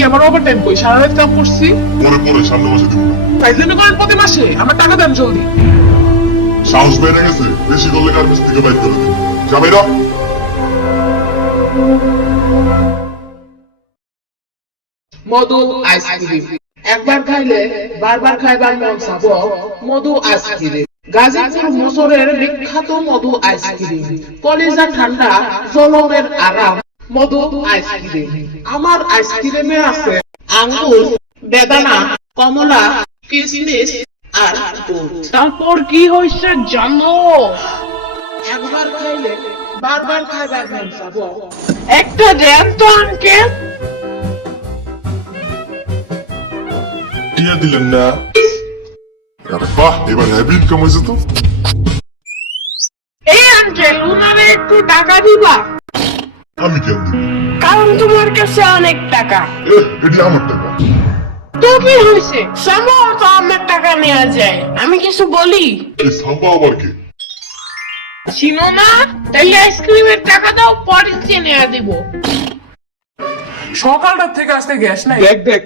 কি আমার ওভারটাইম কই? সারা রাত কাম করছি। পরে সামনে মাসে দিব। ফাইজলামি করেন প্রতি মাসে? আমার টাকা দেন জলদি। সাহস বেড়ে গেছে, বেশি করলে কার কাছ থেকে বাইর করে দিন। যা বাইরা। মধু আইসক্রিম একবার খাইলে বারবার খাইবার মন চাব। মধু আইসক্রিম গাজীপুর মোসরের বিখ্যাত মধু আইসক্রিম, কলিজা ঠান্ডা, জলমের আরাম। মধু আইসক্রিম। আমার আইসক্রিমে আছে আঙ্গুর, বেদানা, কমলা, কিশমিশ আর দুধ। তারপর কি হয়েছে জানো? একবার খাইলে বারবার খাইবার মন চাব। একটা দেন তো আঙ্কেল। টিয়া দিলেন না? আরে বাহ, এবার হেভি ইনকাম হয়েছে তো। এই আঙ্কেল, উনারে একটু টাকা দিবা? আমি কেন দিব? কারণ তোমার কাছে অনেক টাকা। এটি আমার টাকা। তো কি হয়েছে? সম্ভবত আমার টাকা নেওয়া যায়। আমি কিছু বলি? এই সাম্বা আবার কে? চিনো না? তাহলে আইসক্রিমের টাকা দাও, পরে নেওয়া দিব। সকালটা থেকে আসতে গ্যাস নাই। দেখ দেখ,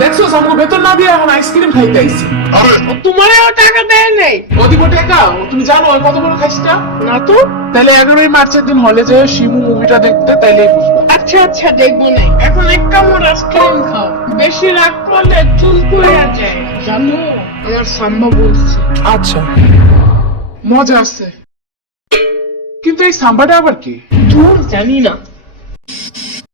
দেখছো আমাকে বেতন না দিয়ে এখন আইসক্রিম খাইতে আইছি। আরে তোমারও টাকা দেয় নাই। ও দিব টাকা? তুমি জানো ওই কত বড় খাইছটা? না তো। তাহলে 11ই মার্চের দিন হলে যে শিমু মুভিটা দেখতে, তাইলেই বুঝবা। আচ্ছা আচ্ছা, দেখবো না। এখন এক কামড় আইসক্রিম খাও। বেশি রাগ করলে চুল পড়ে যায় জানো, আমার সাম্বা বলছে। আচ্ছা, মজা আছে, কিন্তু এই সাম্বাটা আবার কি? দূর জানি না।